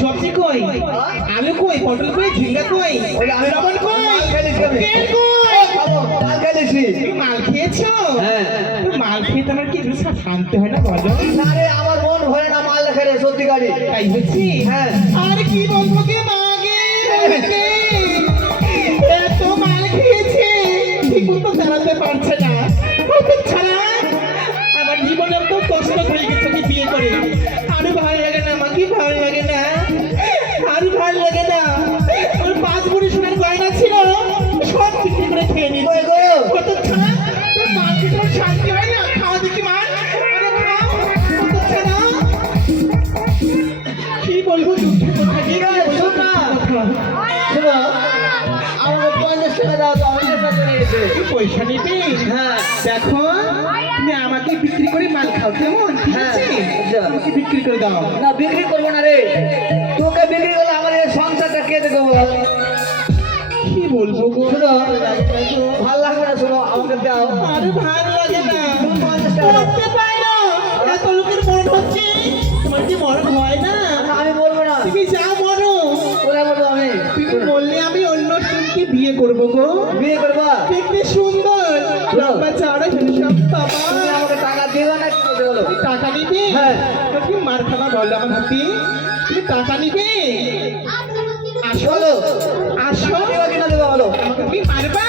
সবজি কই, আলু কই, পটল কই, ঝিঙ্গা কই, আমি লবণ কই, তেল কই? মাল খেয়েছো? মাল খেয়ে তো আমার কি শান্তি হয় না বলো? আমার মন ভরে না মাল লেখা রে সত্যি গাড়ি তাই হচ্ছি। আর কি বলবো কে মাগে, এত মাল খেয়েছে ঠিক মতো দাঁড়াতে পারছে না। ছাড়া আমার জীবনে তো কষ্ট হয়ে গেছে কি বিয়ে করে। আরো ভালো লাগে না, আমাকে ভালো লাগে না, আরো ভালো লাগে না। ওর 5 ভরি সোনার গয়না ছিল, সব বিক্রি করে খেয়ে নিয়েছে। কত ছাড়া তোর মাল খেতে তোর শান্তি হয় না? খাওয়া দেখি মাল, আরে খাও। কত ছাড়া কি বলবো, দুঃখের কথা। কি শোন না, শোনো আমাকে 50 টাকা দাও তো, আমি চেষ্টা করে নিয়েছি। পয়সা নিবি? দেখো তুমি আমাকে বিক্রি করে মাল খাও, কেমন? ঠিক আছে, আমাকে বিক্রি করে দাও। না বিক্রি করবো না রে, তোকে বিক্রি করলে আমার এই সংসারটা কে দেখবো বল? কি বলবো গো, শোনো ভাল লাগবে না, শোনো আমাকে দাও। আরে ভালো লাগে না, 50 টাকা দাও। করতে পারি না, এত লোকের মরণ হচ্ছে, তোমার কি মরণ হয় না? আমি বলবো না, তুমি যা মরো, ওরা বলবো আমি। তুমি বললে আমি অন্য জনকে বিয়ে করবো গো। বিয়ে করবা? দেখতে সুন্দর, লম্বা চওড়া হ্যান্ডসাম বাবা। তুমি আমাকে টাকা দিবে না কি করতে বলো? তুমি টাকা নিবে? তুমি মার খাবা বলো আমার হাতে, তুমি টাকা নিবে? আসো, বলো আসো, দিবা কিনা দেবা বলো? আমাকে তুমি মারবা?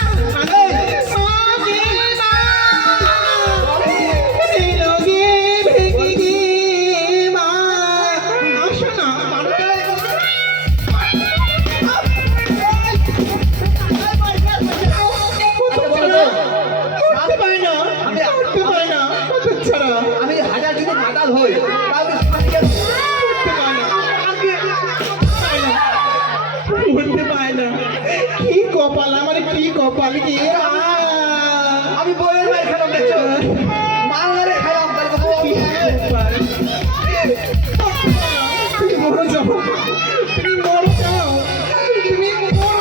আমি হাজার যদি মাতাল হই তাহলে স্বামীকে উঠতে পায় না। কি কপাল আমার, কি কপাল, কি আমি বইয়ের মায়ের খেলাম দেখছো, মালগারে খেলাম তাহলে বউ আমি তুমি মরো যাও, তুমি মরো যাও, তুমি মরো।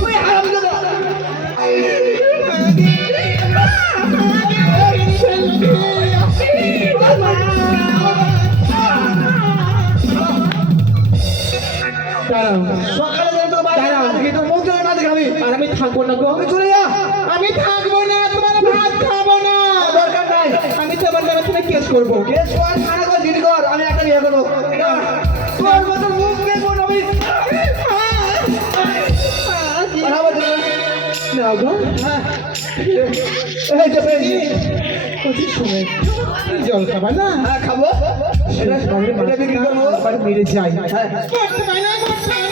তুই হারাম দাদা। সকালে যাই তো বাইরে আজকে তো মুখ ধরে না দেখাবি। আর আমি থাকবো না গো, তুই চলে যা, আমি থাকবো না, তোমার ভাত খাবো না, দরকার নাই। আমি তোমার নামে তুমি কেস করবো। কেস কর, থানা কর, জিডি কর, আমি একটা বিয়ে করবো। তোর মতো মুখ দেখবো না আমি। কথা বলছি না? না গো, এই যে পেয়েছি। কচি সময় জল খাবা না? খাবো। এটা বিক্রি করবো। মেরে যাই। হ্যাঁ। করতে পারি না, করতে পারি না।